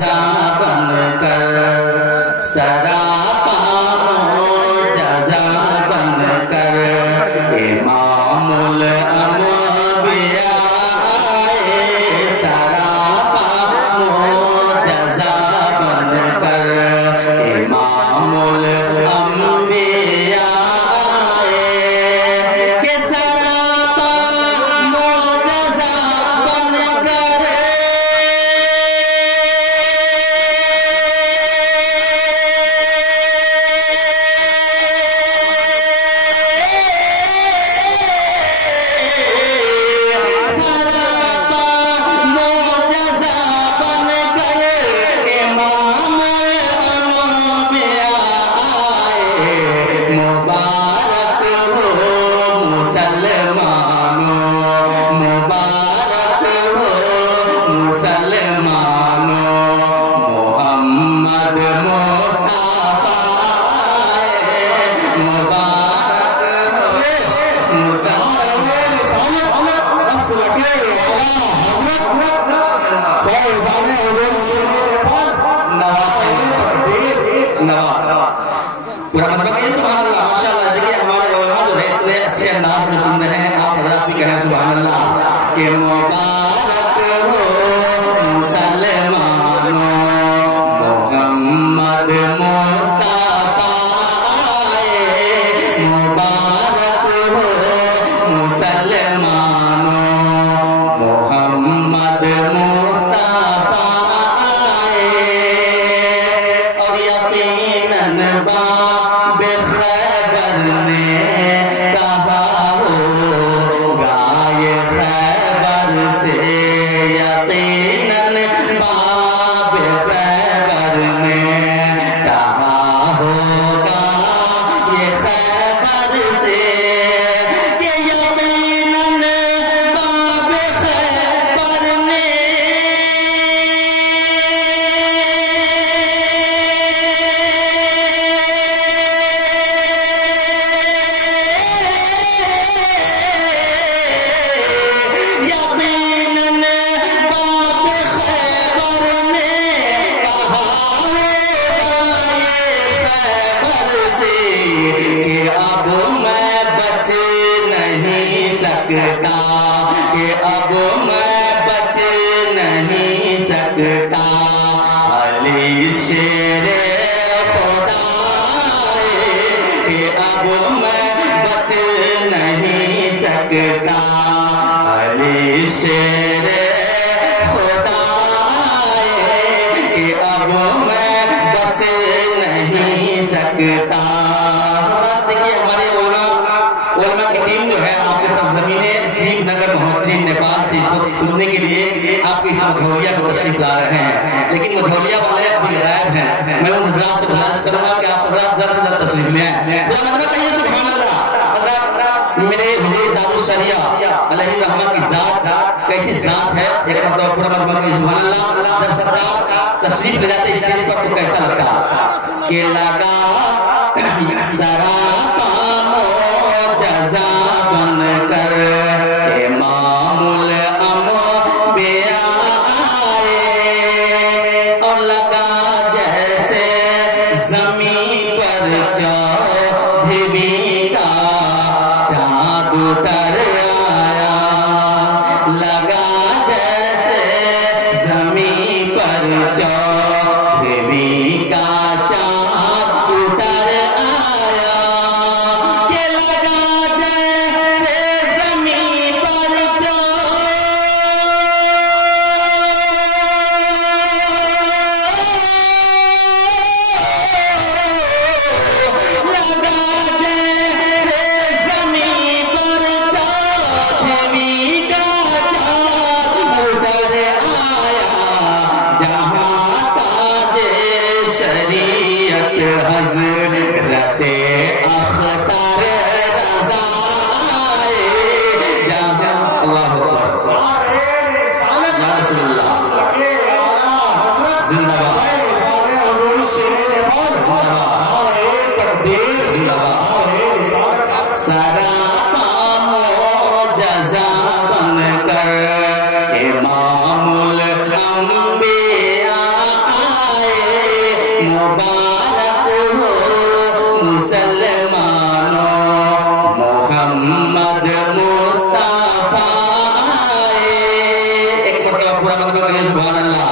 बन कर सरापा जज़ा बन कर इमामुल अंबिया आए सरापा जज़ा बन कर इमामुल अंबिया आए के सरापा जज़ा बन कर तशरीफ ले जाते स्टेज पर तो कैसा लगता कि लगा सरापा जज़ा बन कर इमामुल अंबिया आए और लगा जैसे ज़मीन पर चौदहवीं का चाँद उतर आया लगा जैसे ज़मीन पर चौदहवीं का चाँद उतर आया के लगा जैसे ज़मीन पर लगा जैसे ज़मीन पर चौदहवीं का चाँद उतर आया जहाँ ताजे शरीयत हज़रत अख्तर रज़ा आए जहाँ अल्लाह अकबर या रसूलल्लाह जिंदाबाद सरापा जज़ा बन कर इमामुल अंबिया پڑے اور پورا مقدمہ کے سبحان اللہ